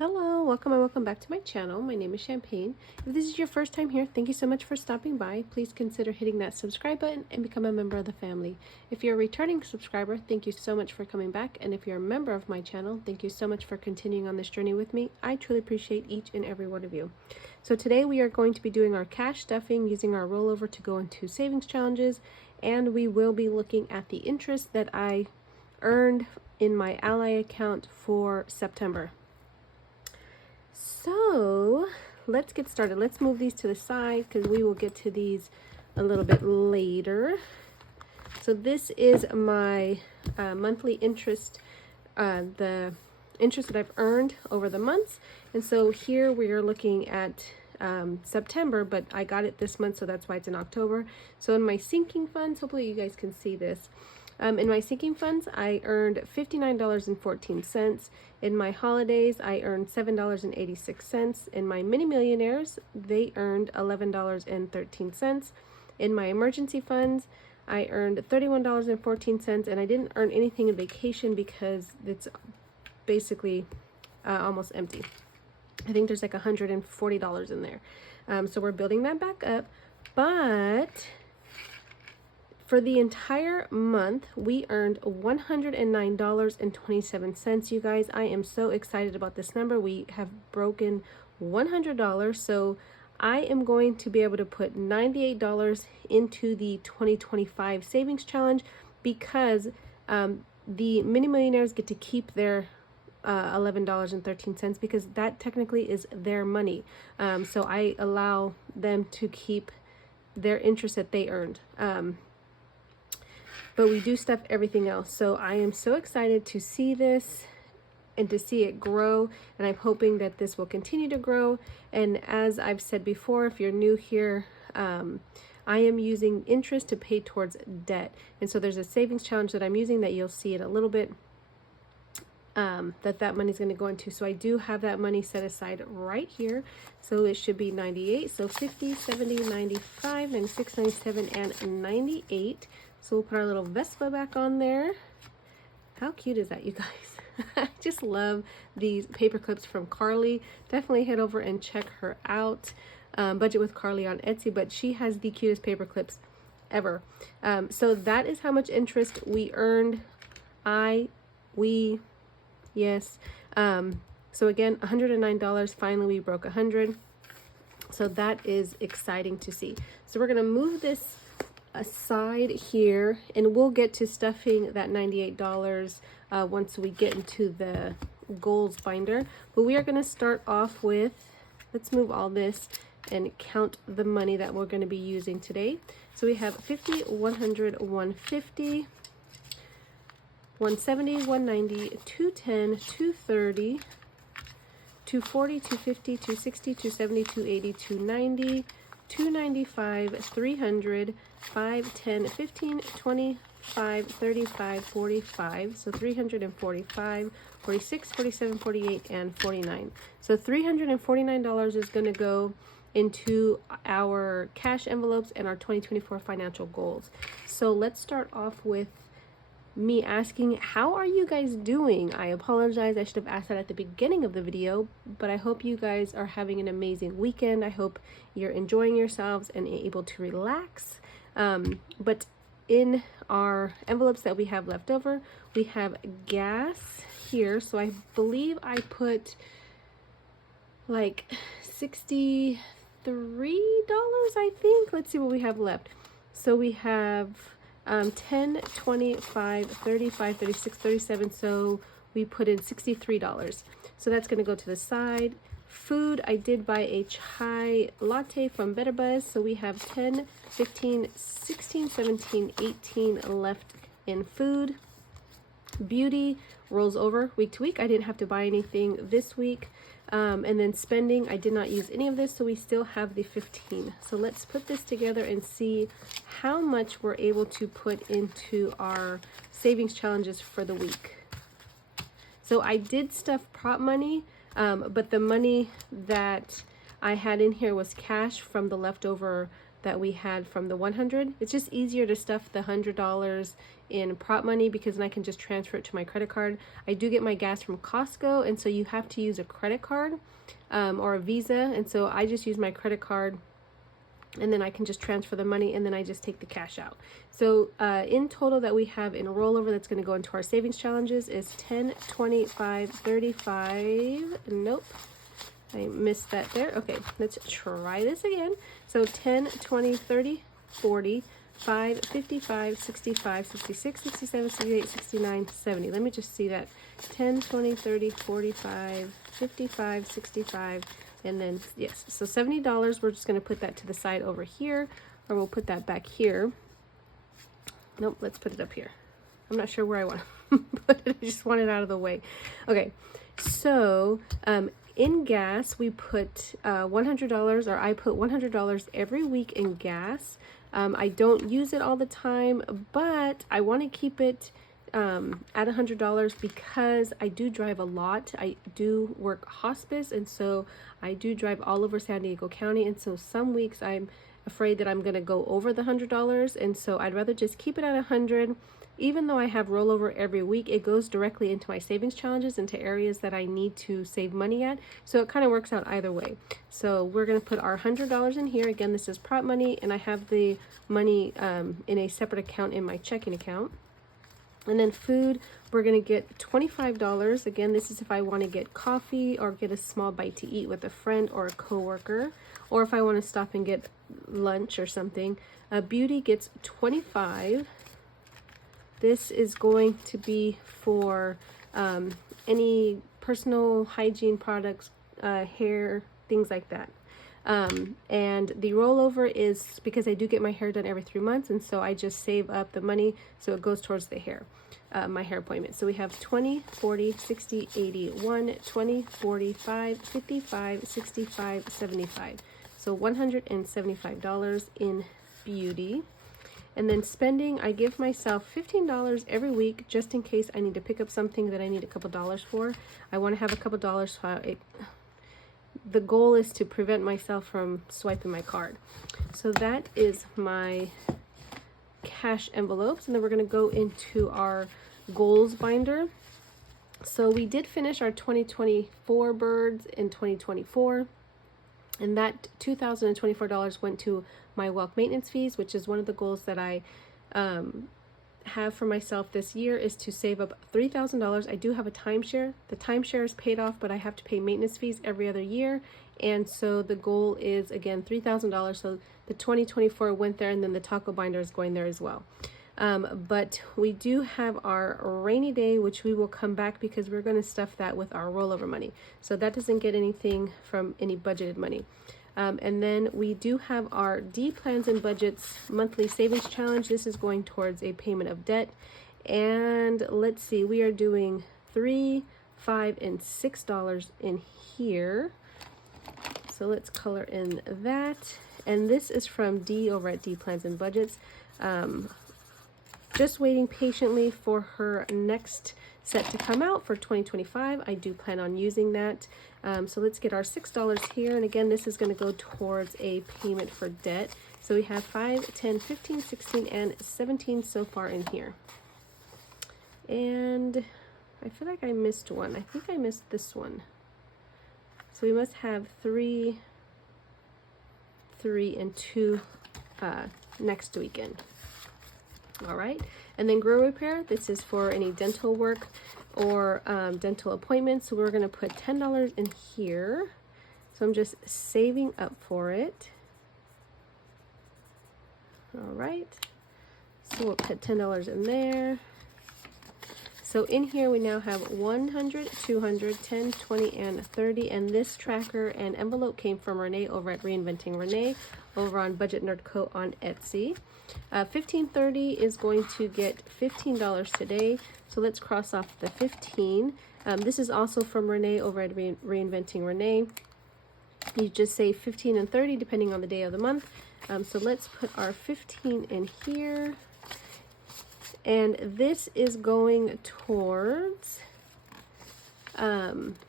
Hello, welcome and welcome back to my channel. My name is Champagne. If this is your first time here, thank you so much for stopping by. Please consider hitting that subscribe button and become a member of the family. If you're a returning subscriber, thank you so much for coming back. And if you're a member of my channel, thank you so much for continuing on this journey with me. I truly appreciate each and every one of you. So today we are going to be doing our cash stuffing using our rollover to go into savings challenges. And we will be looking at the interest that I earned in my Ally account for September. So let's get started. Let's move these to the side because we will get to these a little bit later. So this is my monthly interest, the interest that I've earned over the months. And so here we are looking at September, but I got it this month, so that's why it's in October. So in my sinking funds, hopefully you guys can see this. In my sinking funds, I earned $59.14. In my holidays, I earned $7.86. In my mini millionaires, they earned $11.13. In my emergency funds, I earned $31.14, and I didn't earn anything in vacation because it's basically almost empty. I think there's like $140 in there. So we're building that back up, but for the entire month, we earned $109.27. You guys, I am so excited about this number. We have broken $100. So I am going to be able to put $98 into the 2025 savings challenge because the mini millionaires get to keep their $11.13 because that technically is their money. So I allow them to keep their interest that they earned. But we do stuff everything else. So I am so excited to see this and to see it grow. And I'm hoping that this will continue to grow. And as I've said before, if you're new here, I am using interest to pay towards debt. And so there's a savings challenge that I'm using that you'll see in a little bit that money is going to go into. So I do have that money set aside right here. So it should be 98. So 50, 70, 95, 96, 97, and 98. So we'll put our little Vespa back on there. How cute is that, you guys? I just love these paper clips from Carly. Definitely head over and check her out. Budget with Carly on Etsy, but she has the cutest paper clips ever. So that is how much interest we earned. Yes. So again, $109. Finally, we broke 100. So that is exciting to see. So we're going to move this aside here and we'll get to stuffing that $98 once we get into the goals binder. But we are going to start off with, let's move all this and count the money that we're going to be using today. So we have 50, 100, 150, 170, 190, 210, 230, 240, 250, 260, 270, 280, 290, 295, 300, 5, 10, 15, 25, 35, 45. So 345, 46, 47, 48, and 49. So $349 is going to go into our cash envelopes and our 2024 financial goals. So let's start off with me asking, how are you guys doing? I apologize, I should have asked that at the beginning of the video, but I hope you guys are having an amazing weekend. I hope you're enjoying yourselves and able to relax. But in our envelopes that we have left over, we have gas here. So I believe I put like $63, I think. Let's see what we have left. So we have 10, 25, 35, 36, 37. So we put in $63. So that's going to go to the side. Food, I did buy a chai latte from Better Buzz. So we have 10, 15, 16, 17, 18 left in food. Beauty rolls over week to week. I didn't have to buy anything this week. And then spending, I did not use any of this, so we still have the 15. So let's put this together and see how much we're able to put into our savings challenges for the week. So I did stuff prop money, but the money that I had in here was cash from the leftover that we had from the 100. It's just easier to stuff the $100 in prop money because then I can just transfer it to my credit card. I do get my gas from Costco, and so you have to use a credit card or a Visa, and so I just use my credit card, and then I can just transfer the money, and then I just take the cash out. So in total that we have in rollover that's going to go into our savings challenges is 10, 25, 35. Nope, I missed that there. Okay, let's try this again. So 10, 20, 30, 40, 5, 55, 65, 66, 67, 68, 69, 70. Let me just see that. 10, 20, 30, 45, 55, 65, and then, yes, so $70. We're just going to put that to the side over here, or we'll put that back here. Nope, let's put it up here. I'm not sure where I want to put it. I just want it out of the way. Okay, so in gas, we put $100, or I put $100 every week in gas. I don't use it all the time, but I want to keep it at $100 because I do drive a lot. I do work hospice, and so I do drive all over San Diego County, and so some weeks I'm afraid that I'm going to go over the $100, and so I'd rather just keep it at 100. Even though I have rollover every week, it goes directly into my savings challenges, into areas that I need to save money at. So it kind of works out either way. So we're going to put our $100 in here. Again, this is prop money, and I have the money in a separate account in my checking account. And then food, we're going to get $25. Again, this is if I want to get coffee or get a small bite to eat with a friend or a coworker, or if I want to stop and get lunch or something. Beauty gets $25. This is going to be for any personal hygiene products, hair, things like that. And the rollover is because I do get my hair done every 3 months, and so I just save up the money so it goes towards the hair, my hair appointment. So we have 20, 40, 60, 80, 1, 20, 45, 55, 65, 75. So $175 in beauty. And then spending, I give myself $15 every week just in case I need to pick up something that I need a couple dollars for. I want to have a couple dollars. The goal is to prevent myself from swiping my card. So that is my cash envelopes, and then we're going to go into our goals binder. So we did finish our 2024 birds in 2024, and that $2,024 went to my wealth maintenance fees, which is one of the goals that I have for myself this year, is to save up $3,000. I do have a timeshare. The timeshare is paid off, but I have to pay maintenance fees every other year, and so the goal is again $3,000. So the 2024 went there, and then the taco binder is going there as well. But we do have our rainy day, which we will come back because we're going to stuff that with our rollover money, so that doesn't get anything from any budgeted money. And then we do have our D plans and budgets monthly savings challenge. This is going towards a payment of debt. And let's see, we are doing $3, $5, and $6 in here. So let's color in that. And this is from D over at D plans and budgets. Just waiting patiently for her next set to come out for 2025. I do plan on using that. So let's get our $6 here. And again, this is going to go towards a payment for debt. So we have 5, 10, 15, 16, and 17 so far in here. And I feel like I missed one. I think I missed this one. So we must have 3, and 2 next weekend. All right, and then grow repair. This is for any dental work or dental appointments. So we're going to put $10 in here. So I'm just saving up for it. All right, so we'll put $10 in there. So in here we now have 100, 200, 10, 20, and 30. And this tracker and envelope came from Renee over at Reinventing Renee over on Budget Nerd Co. on Etsy. 1530 is going to get $15 today. So let's cross off the 15. This is also from Renee over at Reinventing Renee. You just say 15 and 30 depending on the day of the month. So let's put our 15 in here. And this is going towards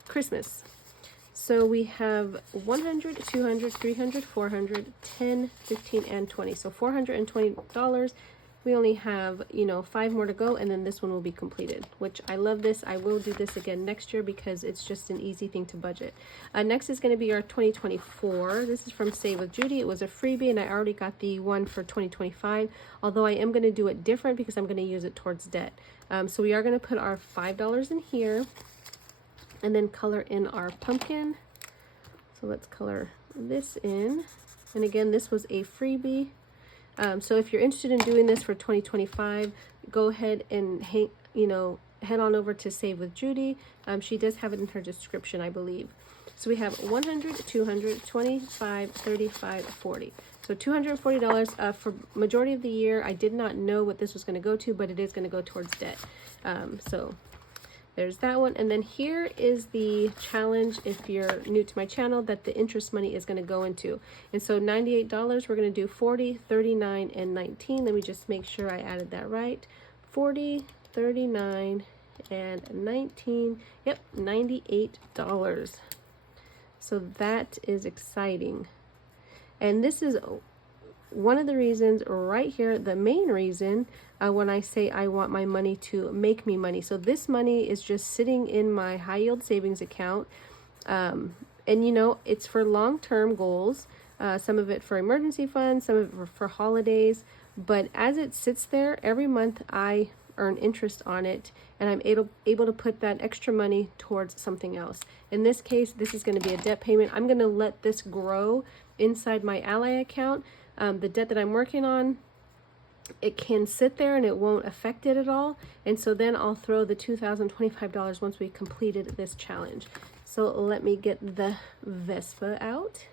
Christmas. So we have 100, 200, 300, 400, 10, 15, and 20. So $420. We only have, 5 more to go, and then this one will be completed, which I love this. I will do this again next year because it's just an easy thing to budget. Next is going to be our 2024. This is from Save with Judy. It was a freebie, and I already got the one for 2025, although I am going to do it different because I'm going to use it towards debt. So we are going to put our $5 in here, and then color in our pumpkin. So let's color this in. And again, this was a freebie. So if you're interested in doing this for 2025, go ahead and head on over to Save with Judy. She does have it in her description, I believe. So we have 100, 200, 25, 35, 40. So $240 for majority of the year. I did not know what this was going to go to, but it is going to go towards debt. So there's that one. And then here is the challenge, if you're new to my channel, that the interest money is going to go into. And so $98, we're going to do 40, 39, and 19. Let me just make sure I added that right. 40, 39, and 19. Yep, $98. So that is exciting. And this is one of the reasons right here, the main reason when I say I want my money to make me money. So this money is just sitting in my high yield savings account. And it's for long-term goals, some of it for emergency funds, some of it for holidays. But as it sits there, every month I earn interest on it, and I'm able to put that extra money towards something else. In this case, this is going to be a debt payment. I'm going to let this grow inside my Ally account. The debt that I'm working on, it can sit there and it won't affect it at all. And so then I'll throw the $2,025 once we completed this challenge. So let me get the Vespa out,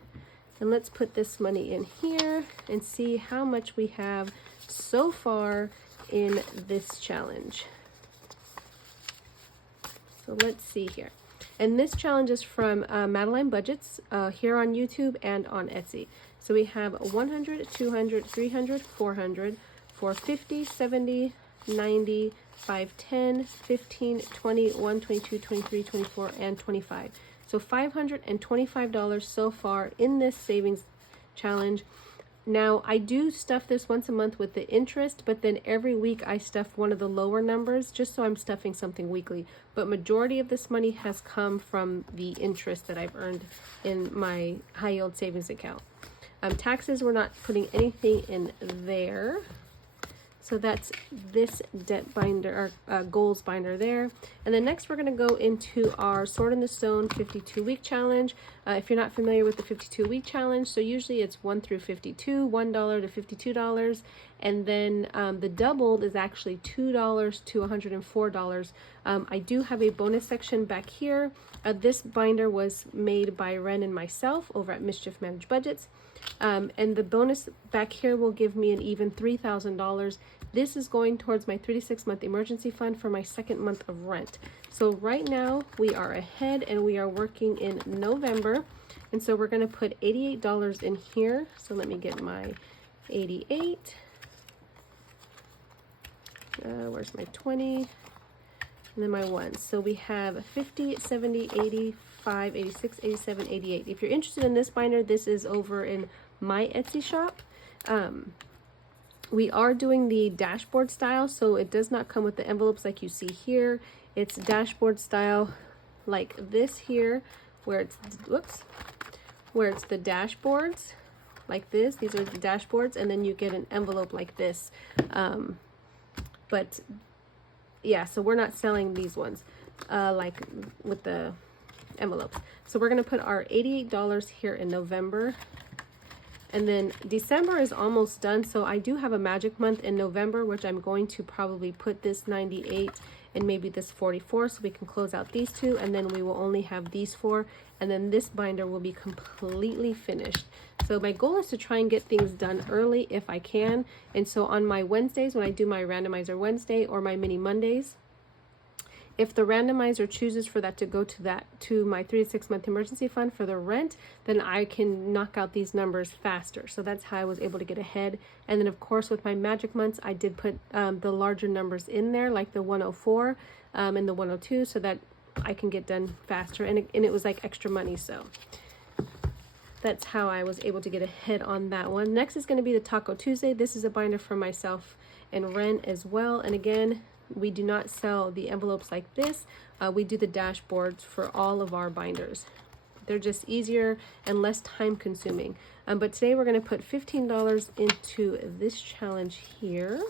and let's put this money in here and see how much we have so far in this challenge. So let's see here. And this challenge is from Madeline Budgets here on YouTube and on Etsy. So we have 100, 200, 300, 400, 450, 70, 90, 5, 10, 15, 20, 1, 22, 23, 24, and 25. So $525 so far in this savings challenge. Now, I do stuff this once a month with the interest, but then every week I stuff one of the lower numbers just so I'm stuffing something weekly. But majority of this money has come from the interest that I've earned in my high yield savings account. Taxes, we're not putting anything in there. So that's this debt binder, or goals binder there. And then next we're going to go into our Sword in the Stone 52-week challenge. If you're not familiar with the 52-week challenge, so usually it's 1 through 52, $1 to $52. And then the doubled is actually $2 to $104. I do have a bonus section back here. This binder was made by Ren and myself over at Mischief Managed Budgets. And the bonus back here will give me an even $3,000. This is going towards my 36-month emergency fund for my second month of rent. So right now we are ahead and we are working in November. And so we're going to put $88 in here. So let me get my 88. Where's my 20? And then my 1. So we have 50, 70, 85, 86, 87, 88. If you're interested in this binder, this is over in my Etsy shop. We are doing the dashboard style, so it does not come with the envelopes like you see here. It's dashboard style like this here, where it's, where it's the dashboards like this. These are the dashboards, and then you get an envelope like this. But yeah, so we're not selling these ones like with the envelopes. So we're going to put our $88 here in November. And then December is almost done, so I do have a magic month in November, which I'm going to probably put this 98 and maybe this 44, so we can close out these two, and then we will only have these 4, and then this binder will be completely finished. So my goal is to try and get things done early if I can. And so on my Wednesdays, when I do my randomizer Wednesday or my mini Mondays, if the randomizer chooses for that to go to my 3 to 6 month emergency fund for the rent, then I can knock out these numbers faster. So that's how I was able to get ahead. And then of course with my magic months, I did put the larger numbers in there, like the 104 and the 102, so that I can get done faster, and it was like extra money, so that's how I was able to get ahead on that one. Next is going to be the Taco Tuesday. This is a binder for myself and Ren as well. And again, we do not sell the envelopes like this. We do the dashboards for all of our binders. They're just easier and less time consuming. But today we're going to put $15 into this challenge here.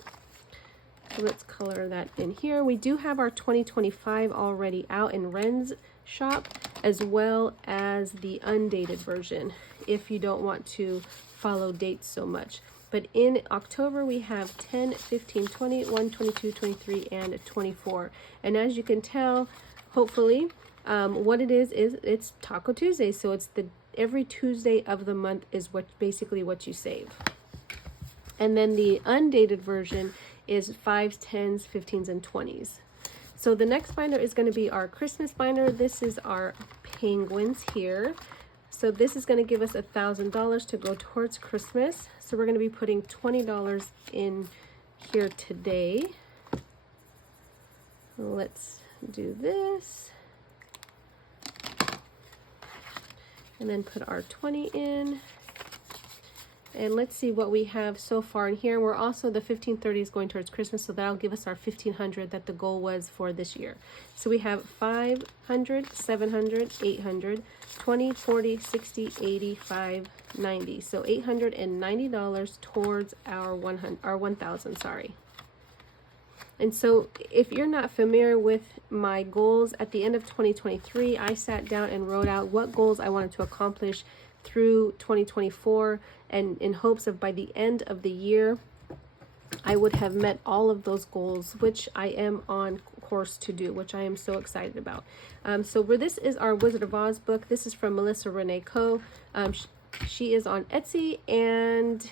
So let's color that in here. We do have our 2025 already out in Ren's shop, as well as the undated version if you don't want to follow dates so much. But in October we have 10, 15, 20, 1, 22, 23, and 24. And as you can tell, hopefully, what it is it's Taco Tuesday. So it's every Tuesday of the month is basically what you save. And then the undated version is 5s, 10s, 15s, and 20s. So the next binder is going to be our Christmas binder. This is our penguins here. So this is going to give us $1,000 to go towards Christmas. So we're going to be putting $20 in here today. Let's do this. And then put our 20 in. And let's see what we have so far in here. We're also, the 1530 is going towards Christmas, so that'll give us our 1500 that the goal was for this year. So we have 500, 700, 800, 20, 40, 60, 85, 90. So $890 towards our 1000, sorry. And so if you're not familiar with my goals, at the end of 2023, I sat down and wrote out what goals I wanted to accomplish through 2024, and in hopes of by the end of the year I would have met all of those goals, which I am on course to do, which I am so excited about. So where this is our Wizard of Oz book. This is from Melissa Renee Coe. She is on Etsy, and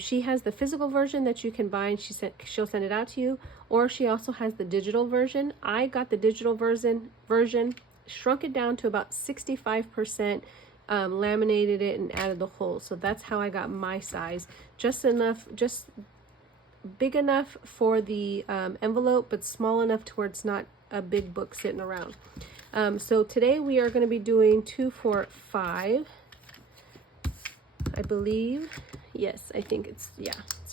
she has the physical version that you can buy, and she'll send it out to you, or she also has the digital version. I got the digital version, shrunk it down to about 65%, laminated it and added the holes. So that's how I got my size, just big enough for the envelope, but small enough to where it's not a big book sitting around. So today we are going to be doing 2, 4, 5, I believe. Yes, I think it's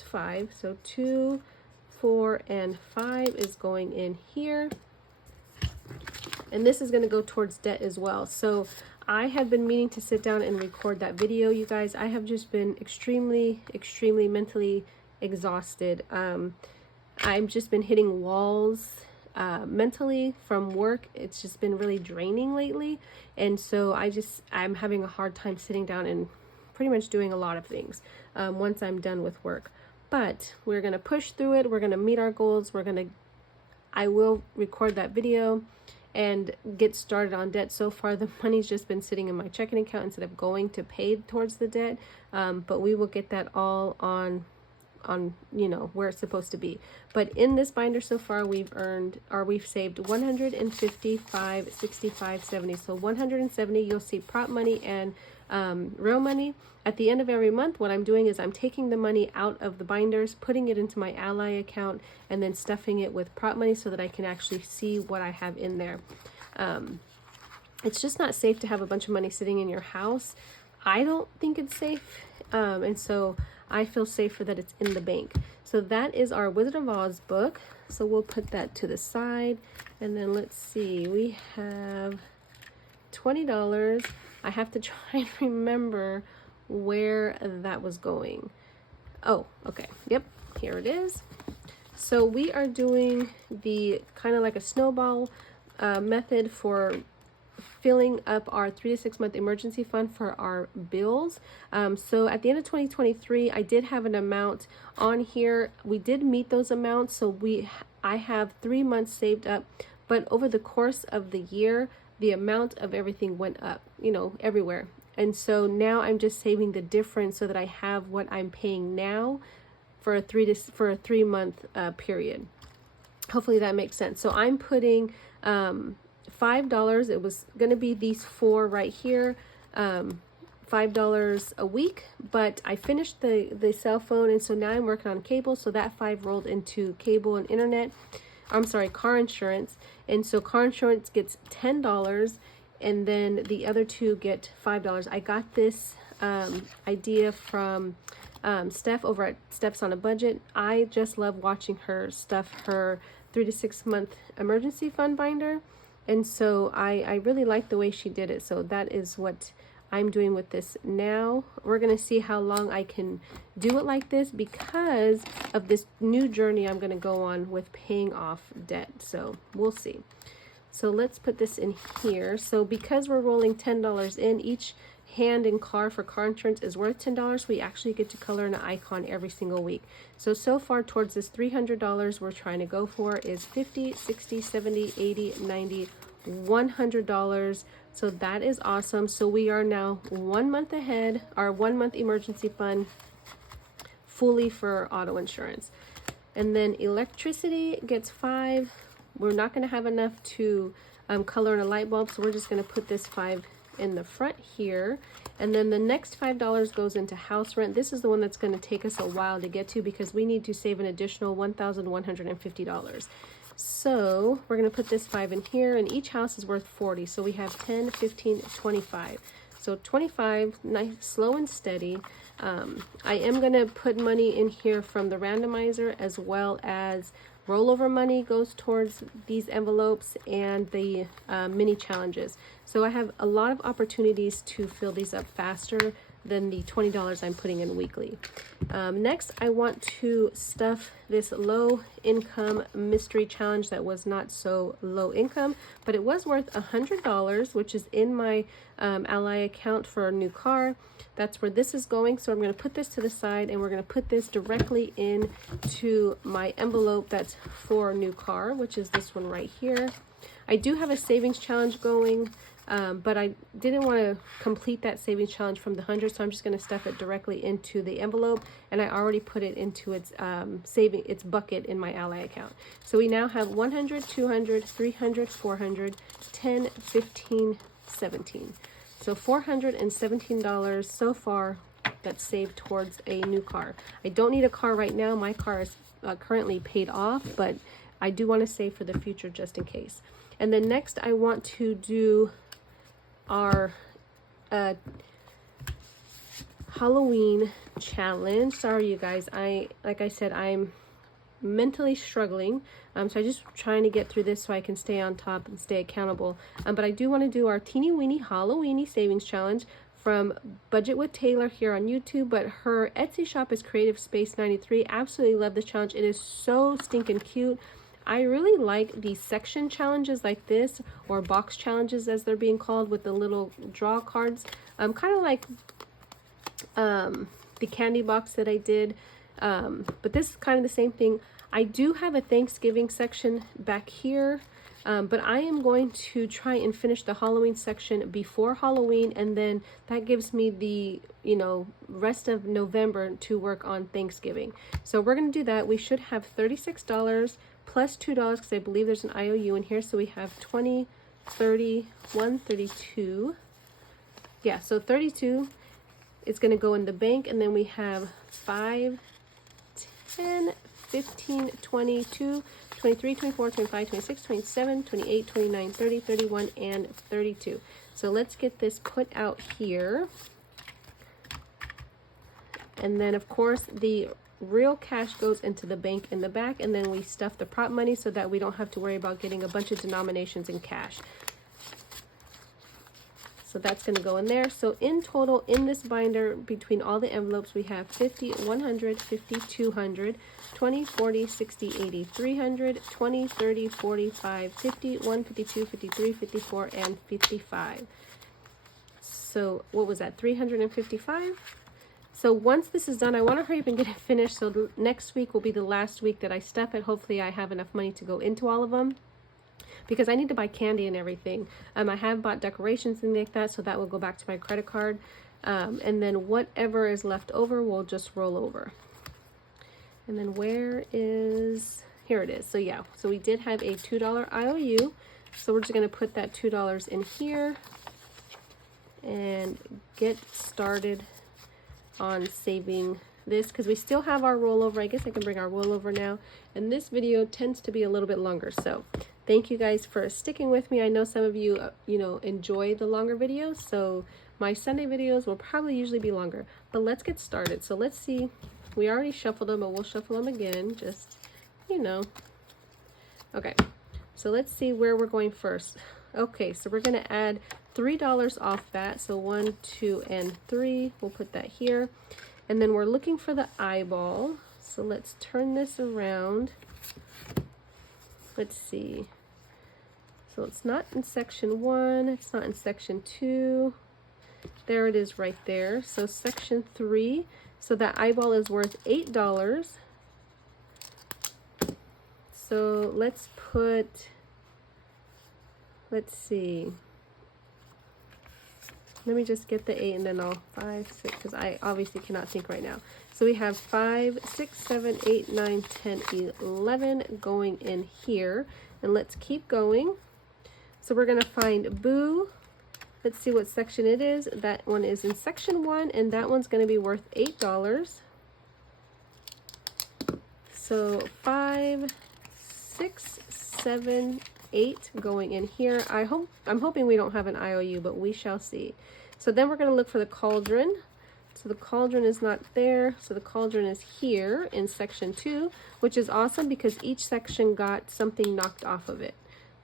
5. So 2, 4, and 5 is going in here. And this is going to go towards debt as well. So I have been meaning to sit down and record that video, you guys. I have just been extremely mentally exhausted. I've just been hitting walls mentally from work. It's just been really draining lately. And so I'm having a hard time sitting down and pretty much doing a lot of things once I'm done with work. But we're going to push through it. We're going to meet our goals. I will record that video and get started on debt. So far the money's just been sitting in my checking account instead of going to pay towards the debt, but we will get that all on where it's supposed to be. But in this binder so far we've saved 155, 65, 70. So 170, you'll see prop money and real money. At the end of every month, what I'm doing is I'm taking the money out of the binders, putting it into my Ally account, and then stuffing it with prop money so that I can actually see what I have in there. It's just not safe to have a bunch of money sitting in your house. I don't think it's safe, and so I feel safer that it's in the bank. So that is our Wizard of Oz book. So we'll put that to the side, and then let's see, we have $20. I have to try and remember where that was going. Oh, okay. Yep, here it is. So we are doing the kind of like a snowball method for filling up our 3 to 6 month emergency fund for our bills. So at the end of 2023, I did have an amount on here. We did meet those amounts. So I have 3 months saved up, but over the course of the year, the amount of everything went up, everywhere. And so now I'm just saving the difference so that I have what I'm paying now for a 3 month period. Hopefully that makes sense. So I'm putting $5. It was going to be these 4 right here, $5 a week, but I finished the cell phone, and so now I'm working on cable. So that 5 rolled into cable and internet. I'm sorry, car insurance. And so car insurance gets $10, and then the other two get $5. I got this idea from Steph over at Steph's on a Budget. I just love watching her stuff her 3 to 6 month emergency fund binder. And so I really like the way she did it. So that is what I'm doing with this now. We're going to see how long I can do it like this because of this new journey I'm going to go on with paying off debt. So we'll see. So let's put this in here. So because we're rolling $10 in, each hand in car for car insurance is worth $10. We actually get to color an icon every single week. So far towards this $300 we're trying to go for is $50, $60, $70, $80, $90, $100. So that is awesome. So we are now 1 month ahead, our 1 month emergency fund fully for auto insurance. And then electricity gets $5. We're not going to have enough to color in a light bulb, so we're just going to put this $5 in the front here. And then the next $5 goes into house rent. This is the one that's going to take us a while to get to because we need to save an additional $1,150. So we're going to put this $5 in here, and each house is worth $40. So we have 10, 15, 25. So 25, nice, slow and steady. I am going to put money in here from the randomizer, as well as rollover money goes towards these envelopes and the mini challenges. So I have a lot of opportunities to fill these up faster than the $20 I'm putting in weekly. Next, I want to stuff this low income mystery challenge that was not so low income, but it was worth $100, which is in my Ally account for a new car. That's where this is going. So I'm going to put this to the side, and we're going to put this directly into my envelope that's for a new car, which is this one right here. I do have a savings challenge going, but I didn't want to complete that savings challenge from the 100, so I'm just going to stuff it directly into the envelope, and I already put it into its its bucket in my Ally account. So we now have 100, 200, 300, 400, 10, 15, 17. So $417 so far that's saved towards a new car. I don't need a car right now. My car is currently paid off, but I do want to save for the future just in case. And then next I want to do our Halloween challenge. Sorry you guys, like I said, I'm mentally struggling, so I'm just trying to get through this so I can stay on top and stay accountable. But I do want to do our teeny weeny Halloweeny savings challenge from Budget with Taylor here on YouTube, but her Etsy shop is Creative Space 93. Absolutely love this challenge. It is so stinking cute. I really like the section challenges like this, or box challenges as they're being called, with the little draw cards. Kind of like the candy box that I did, but this is kind of the same thing. I do have a Thanksgiving section back here, but I am going to try and finish the Halloween section before Halloween, and then that gives me the rest of November to work on Thanksgiving. So we're going to do that. We should have $36 plus $2 because I believe there's an IOU in here. So we have 20, 30, 32. Yeah, so 32 is going to go in the bank, and then we have 5, 10, 15, 22, 23, 24, 25, 26, 27, 28, 29, 30, 31, and 32. So let's get this put out here. And then of course the real cash goes into the bank in the back, and then we stuff the prop money so that we don't have to worry about getting a bunch of denominations in cash. So that's going to go in there. So in total, in this binder, between all the envelopes, we have 50, 100, 50, 200, 20, 40, 60, 80, 300, 20, 30, 45, 50, 152, 53, 54, and 55. So what was that, 355? So once this is done, I want to hurry up and get it finished. So next week will be the last week that I stuff it. Hopefully I have enough money to go into all of them, because I need to buy candy and everything. I have bought decorations and like that, so that will go back to my credit card. And then whatever is left over, we'll just roll over. And then here it is. So yeah, so we did have a $2 IOU. So we're just gonna put that $2 in here and get started on saving this because we still have our rollover. I guess I can bring our rollover now. And this video tends to be a little bit longer. So thank you guys for sticking with me. I know some of you, enjoy the longer videos. So my Sunday videos will probably usually be longer. But let's get started. So let's see. We already shuffled them, but we'll shuffle them again. Just, Okay. So let's see where we're going first. Okay, so we're going to add $3 off that. So 1, 2, and 3. We'll put that here. And then we're looking for the eyeball. So let's turn this around. Let's see. So it's not in section 1. It's not in section 2. There it is right there. So section 3. So that eyeball is worth $8. So let's see. Let me just get the 8 and then I'll 5, 6, because I obviously cannot think right now. So we have 5, 6, 7, 8, 9, 10, 11 going in here. And let's keep going. So we're going to find Boo. Let's see what section it is. That one is in section 1, and that one's going to be worth $8. So 5, 6, 7, 8 going in here. I'm hoping we don't have an IOU, but we shall see. So then we're going to look for the cauldron. So the cauldron is not there. So the cauldron is here in section 2, which is awesome because each section got something knocked off of it.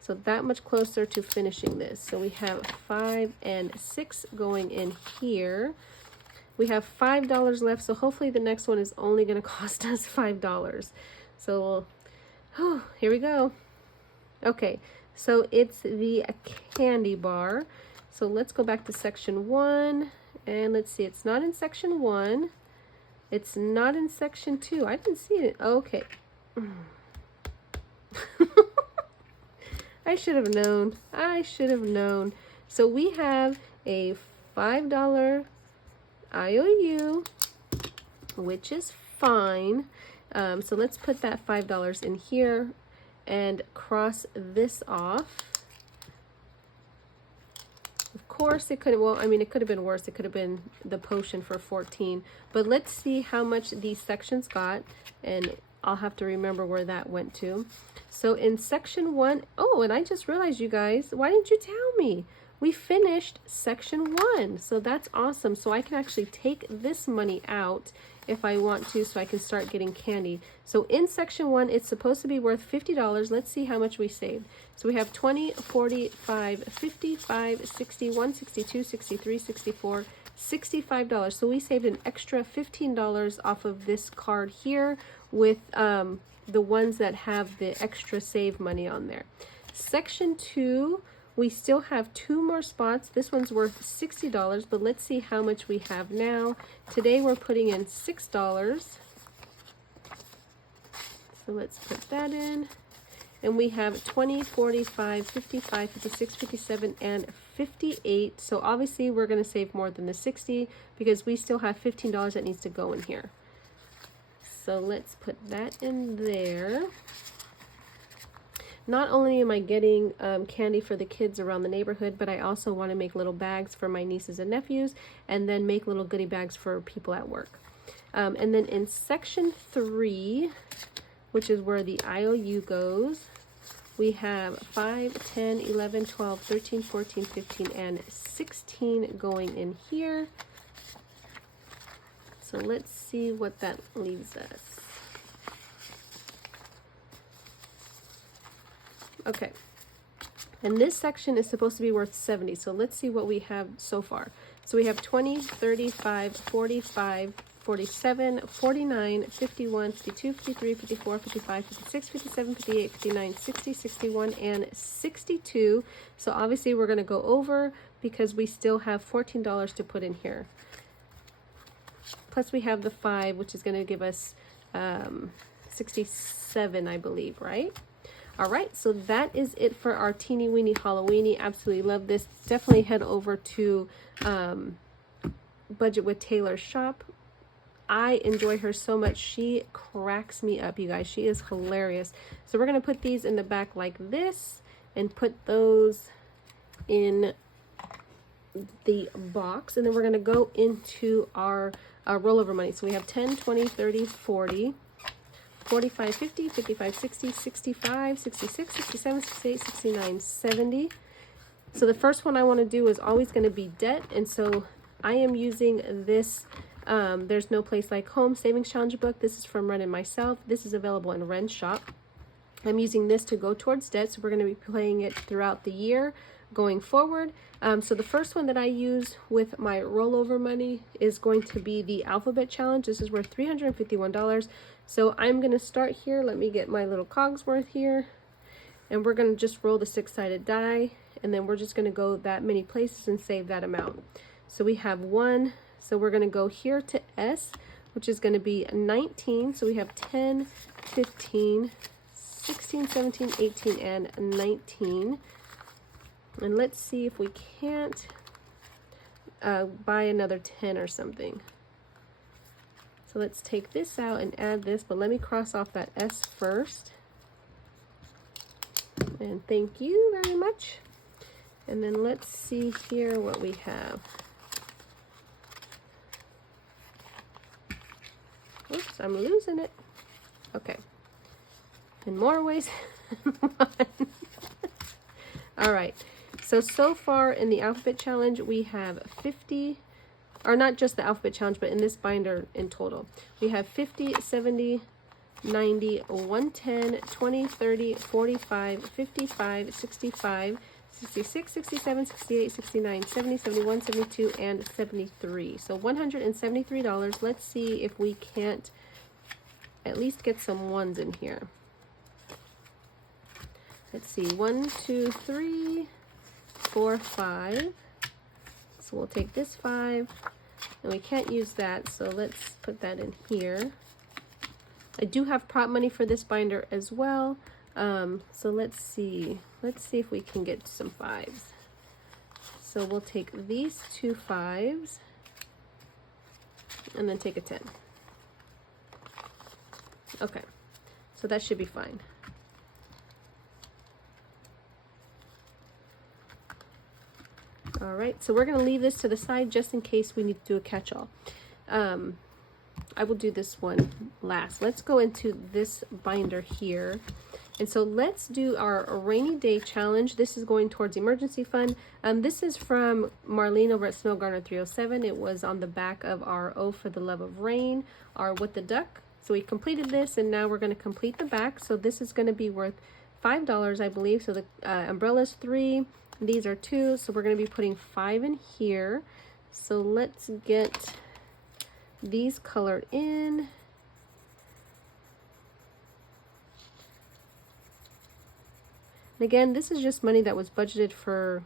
So that much closer to finishing this. So we have 5 and 6 going in here. We have $5 left. So hopefully the next one is only going to cost us $5. So here we go. Okay, so it's the candy bar. So let's go back to section 1. And let's see, it's not in section 1. It's not in section 2. I didn't see it. Okay. I should have known. I should have known. So we have a $5 IOU, which is fine. So let's put that $5 in here and cross this off. Of course it could, well, I mean, it could have been worse. It could have been the potion for 14, but let's see how much these sections got, and I'll have to remember where that went to. So in section 1, oh, and I just realized, you guys, why didn't you tell me? We finished section 1, so that's awesome. So I can actually take this money out if I want to, so I can start getting candy. So in section 1, it's supposed to be worth $50. Let's see how much we saved. So we have 20, 45, 55, 61, 62, 63, 64, $65. So we saved an extra $15 off of this card here with the ones that have the extra save money on there. Section 2, we still have 2 more spots. This one's worth $60, but let's see how much we have now. Today we're putting in $6. So let's put that in. And we have 20, 45, 55, 56, 57, and 58. So obviously we're going to save more than the 60 because we still have $15 that needs to go in here. So let's put that in there. Not only am I getting candy for the kids around the neighborhood, but I also want to make little bags for my nieces and nephews, and then make little goodie bags for people at work. And then in section 3, which is where the IOU goes, we have 5, 10, 11, 12, 13, 14, 15, and 16 going in here. So let's see what that leaves us. Okay, and this section is supposed to be worth 70, so let's see what we have so far. So we have 20, 35, 45, 47, 49, 51, 52, 53, 54, 55, 56, 57, 58, 59, 60, 61, and 62. So obviously we're going to go over because we still have $14 to put in here. Plus we have the 5, which is going to give us 67, I believe, right? All right, so that is it for our teeny weeny Halloweeny. Absolutely love this. Definitely head over to Budget with Taylor's shop. I enjoy her so much. She cracks me up, you guys. She is hilarious. So we're going to put these in the back like this and put those in the box. And then we're going to go into our rollover money. So we have 10, 20, 30, 40, 45, 50, 55, 60, 65, 66, 67, 68, 69, 70. So the first one I want to do is always going to be debt. And so I am using this, There's No Place Like Home Savings Challenge book. This is from Ren and myself. This is available in Ren's shop. I'm using this to go towards debt. So we're going to be playing it throughout the year going forward. So the first one that I use with my rollover money is going to be the Alphabet Challenge. This is worth $351. So I'm going to start here. Let me get my little Cogsworth here. And we're going to just roll the 6-sided die. And then we're just going to go that many places and save that amount. So we have 1. So we're going to go here to S, which is going to be 19. So we have 10, 15, 16, 17, 18, and 19. And let's see if we can't buy another 10 or something. So let's take this out and add this, but let me cross off that S first. And thank you very much. And then let's see here what we have. Oops, I'm losing it. Okay. In more ways than one. All right. So far in the Alphabet Challenge, we have 50, or not just the Alphabet Challenge, but in this binder in total. We have 50, 70, 90, 110, 20, 30, 45, 55, 65, 66, 67, 68, 69, 70, 71, 72, and 73. So $173. Let's see if we can't at least get some ones in here. Let's see, 1, 2, 3, 4, 5. So we'll take this 5, and we can't use that, so let's put that in here. I do have prop money for this binder as well. So let's see if we can get some 5s. So we'll take these 2 5s and then take a 10. Okay, so that should be fine. All right, so we're going to leave this to the side just in case we need to do a catch-all. I will do this one last. Let's go into this binder here. And so let's do our rainy day challenge. This is going towards emergency fund. This is from Marlene over at Snowgarner 307. It was on the back of our Oh for the Love of Rain, our With the Duck. So we completed this, and now we're going to complete the back. So this is going to be worth $5, I believe. So the umbrella's 3, these are 2. So we're going to be putting 5 in here. So let's get these colored in. And again, this is just money that was budgeted for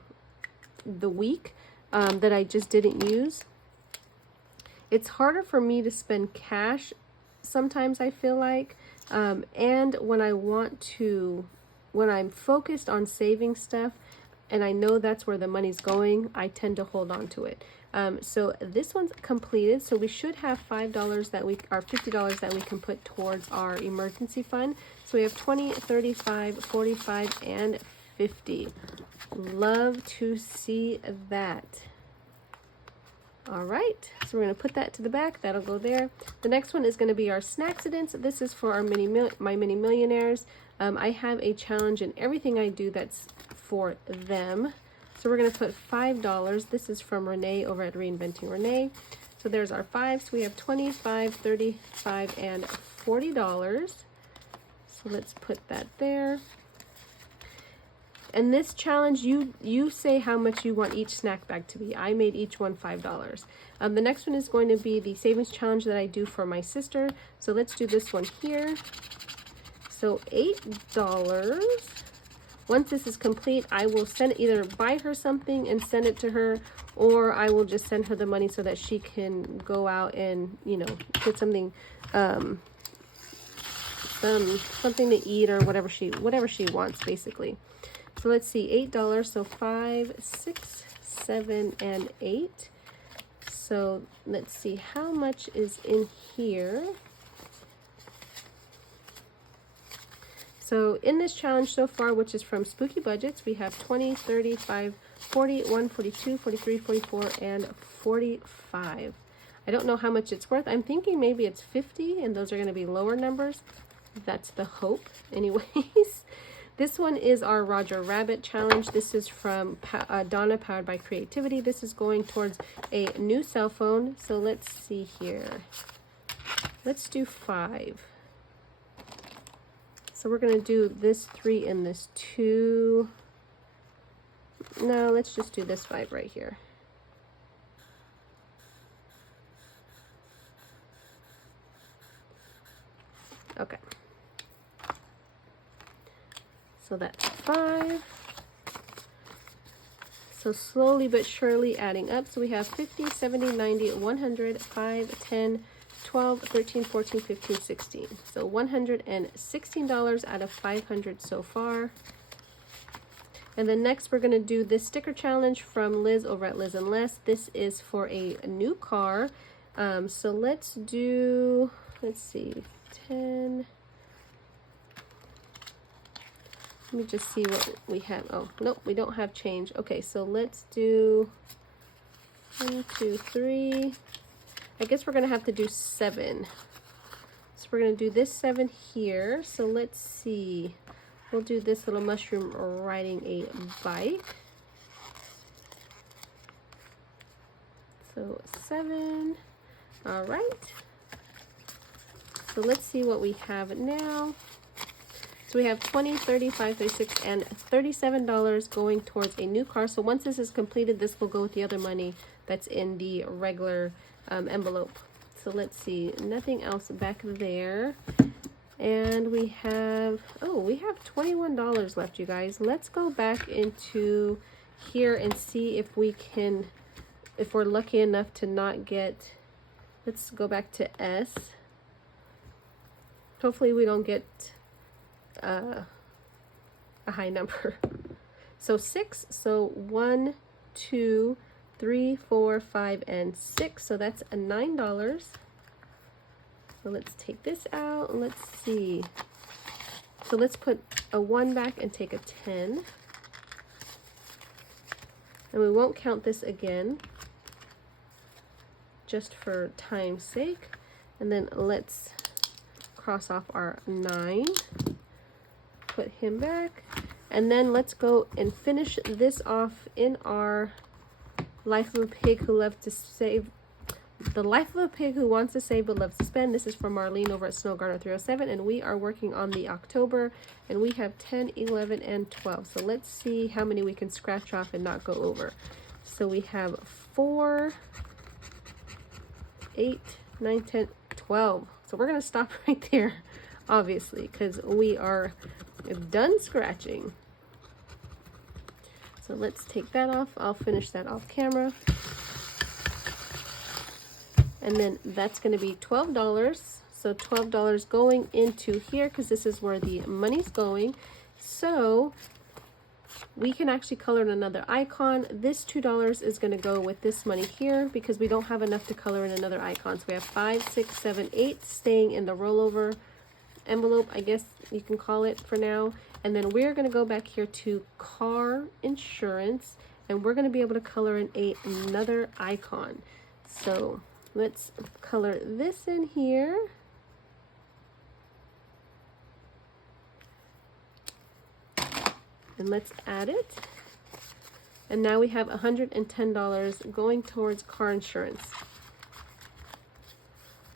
the week that I just didn't use. It's harder for me to spend cash sometimes, I feel like. And when I'm focused on saving stuff and I know that's where the money's going, I tend to hold on to it. So this one's completed. So we should have $50 that we can put towards our emergency fund. So we have 20, 35, 45, and 50. Love to see that. All right, so we're going to put that to the back. That'll go there. The next one is going to be our Snackcidents. This is for our my mini millionaires. I have a challenge in everything I do that's for them. So we're going to put $5. This is from Renee over at Reinventing Renee. So there's our 5. So we have 25, 35, and $40. So let's put that there. And this challenge, you say how much you want each snack bag to be. I made each one $5. The next one is going to be the savings challenge that I do for my sister. So let's do this one here. So $8. Once this is complete, I will either buy her something and send it to her, or I will just send her the money so that she can go out and, get something, something to eat or whatever she wants, basically. So let's see, $8. So 5, 6, 7, and 8. So let's see how much is in here. So in this challenge so far, which is from Spooky Budgets, we have 20, 35, 40, 1, 42, 43, 44, and 45. I don't know how much it's worth. I'm thinking maybe it's 50 and those are going to be lower numbers. That's the hope. Anyways, this one is our Roger Rabbit challenge. This is from Donna, powered by creativity. This is going towards a new cell phone. So let's see here. Let's do 5. So we're going to do this 3 and this 2. No, let's just do this 5 right here. Okay. So that's 5. So slowly but surely adding up. So we have 50, 70, 90, 100, 5, 10, 12, 13, 14, 15, 16. So $116 out of 500 so far. And then next we're going to do this sticker challenge from Liz over at Liz and Les. This is for a new car. So let's do, let's see, 10. Let me just see what we have. Oh, nope, we don't have change. Okay, so let's do 1, 2, 3. I guess we're going to have to do 7. So we're going to do this 7 here. So let's see. We'll do this little mushroom riding a bike. So 7. All right. So let's see what we have now. So we have $20, $35, $36, and $37 going towards a new car. So once this is completed, this will go with the other money that's in the regular envelope. So let's see, nothing else back there. And we have, oh, we have $21 left, you guys. Let's go back into here and see if we can, if we're lucky enough to not get, let's go back to S. Hopefully we don't get a high number. So 6, so 1, 2, 3, 4, 5, and 6. So that's a $9. So let's take this out and let's see. So let's put a 1 back and take a 10. And we won't count this again, just for time's sake. And then let's cross off our 9. Put him back, and then let's go and finish this off in our Life of a Pig Who Loves to Save. The Life of a Pig Who Wants to Save But Loves to Spend. This is from Marlene over at Snowgarner 307, and we are working on the October, and we have 10, 11, and 12. So let's see how many we can scratch off and not go over. So we have 4, 8, 9, 10, 12. So we're going to stop right there, obviously, because we are done scratching. So let's take that off. I'll finish that off camera. And then that's going to be $12. So $12 going into here because this is where the money's going. So we can actually color in another icon. This $2 is going to go with this money here because we don't have enough to color in another icon. So we have 5, 6, 7, 8 staying in the rollover envelope, I guess you can call it for now. And then we're going to go back here to car insurance, and we're going to be able to color in another icon. So let's color this in here. And let's add it. And now we have $110 going towards car insurance.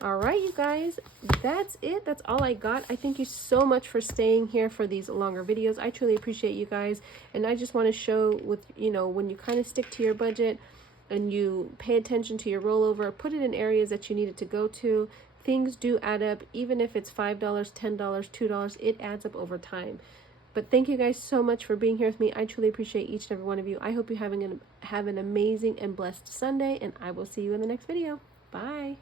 All right, you guys, that's it. That's all I got. I thank you so much for staying here for these longer videos. I truly appreciate you guys. And I just want to show with, you know, when you kind of stick to your budget and you pay attention to your rollover, put it in areas that you need it to go to. Things do add up, even if it's $5, $10, $2, it adds up over time. But thank you guys so much for being here with me. I truly appreciate each and every one of you. I hope you have an amazing and blessed Sunday, and I will see you in the next video. Bye.